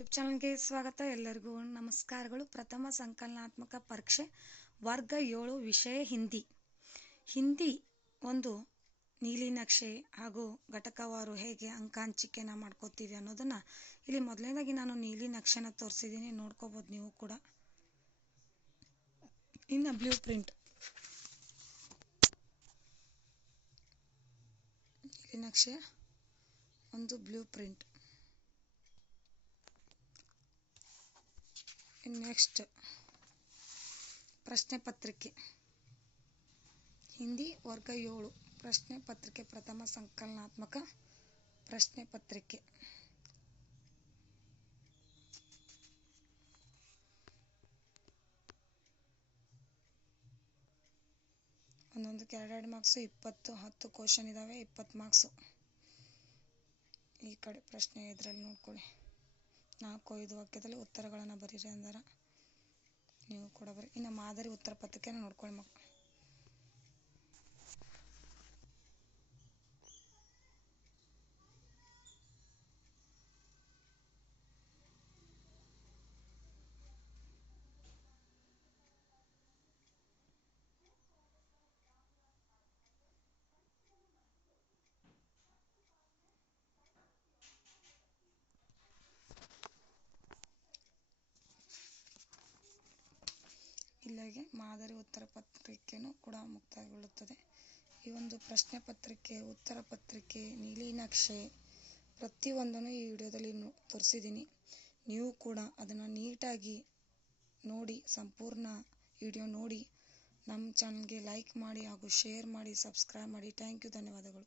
YouTube ಚಾನಲ್ಗೆ ಸ್ವಾಗತ ಎಲ್ಲರಿಗೂ. ನಮಸ್ಕಾರಗಳು. ಪ್ರಥಮ ಸಂಕಲನಾತ್ಮಕ ಪರೀಕ್ಷೆ, ವರ್ಗ ಏಳು, ವಿಷಯ ಹಿಂದಿ. ಹಿಂದಿ ಒಂದು ನೀಲಿ ನಕ್ಷೆ ಹಾಗೂ ಘಟಕವಾರು ಹೇಗೆ ಅಂಕ ಹಂಚಿಕೆನ ಮಾಡ್ಕೋತೀವಿ ಅನ್ನೋದನ್ನು ಇಲ್ಲಿ ಮೊದಲನೇದಾಗಿ ನಾನು ನೀಲಿ ನಕ್ಷೆನ ತೋರಿಸಿದ್ದೀನಿ. ನೋಡ್ಕೋಬೋದು ನೀವು ಕೂಡ. ಇನ್ನು ಬ್ಲೂ ಪ್ರಿಂಟ್. ನೀಲಿ ನಕ್ಷೆ, ಒಂದು ಬ್ಲೂ ಪ್ರಿಂಟ್. ನೆಕ್ಸ್ಟ್ ಪ್ರಶ್ನೆ ಪತ್ರಿಕೆ. ಹಿಂದಿ ವರ್ಗ ಏಳು. ಪ್ರಶ್ನೆ ಪತ್ರಿಕೆ ಪ್ರಥಮ ಸಂಕಲನಾತ್ಮಕ ಪ್ರಶ್ನೆ ಪತ್ರಿಕೆ. ಒಂದೊಂದು ಎರಡೆರಡು ಮಾರ್ಕ್ಸು ಇಪ್ಪತ್ತು, ಹತ್ತು ಕ್ವಶನ್ ಇದ್ದಾವೆ ಇಪ್ಪತ್ತು ಮಾರ್ಕ್ಸು ಈ ಕಡೆ ಪ್ರಶ್ನೆ ಇದರಲ್ಲಿ ನೋಡ್ಕೊಳ್ಳಿ. ನಾಲ್ಕು ಐದು ವಾಕ್ಯದಲ್ಲಿ ಉತ್ತರಗಳನ್ನು ಬರೀರಿ ಅಂದ್ರೆ. ನೀವು ಕೂಡ ಬರೀ ಇನ್ನು ಮಾದರಿ ಉತ್ತರ ಪತ್ರಿಕೆನ ನೋಡ್ಕೊಳ್ಳಿ ಮಕ್ಕಳು ಇಲ್ಲಿಗೆ ಮಾದರಿ ಉತ್ತರ ಪತ್ರಿಕೆಯೂ ಕೂಡ ಮುಕ್ತಾಯಗೊಳ್ಳುತ್ತದೆ. ಈ ಒಂದು ಪ್ರಶ್ನೆ ಪತ್ರಿಕೆ, ಉತ್ತರ ಪತ್ರಿಕೆ ನೀಲಿ ನಕ್ಷೆ ಪ್ರತಿಯೊಂದನ್ನು ಈ ವಿಡಿಯೋದಲ್ಲಿ ತೋರಿಸಿದ್ದೀನಿ. ನೀವು ಕೂಡ ಅದನ್ನು ನೀಟಾಗಿ ನೋಡಿ, ಸಂಪೂರ್ಣ ವಿಡಿಯೋ ನೋಡಿ, ನಮ್ಮ ಚಾನಲ್ಗೆ ಲೈಕ್ ಮಾಡಿ ಹಾಗೂ ಶೇರ್ ಮಾಡಿ, ಸಬ್ಸ್ಕ್ರೈಬ್ ಮಾಡಿ. ಥ್ಯಾಂಕ್ ಯು, ಧನ್ಯವಾದಗಳು.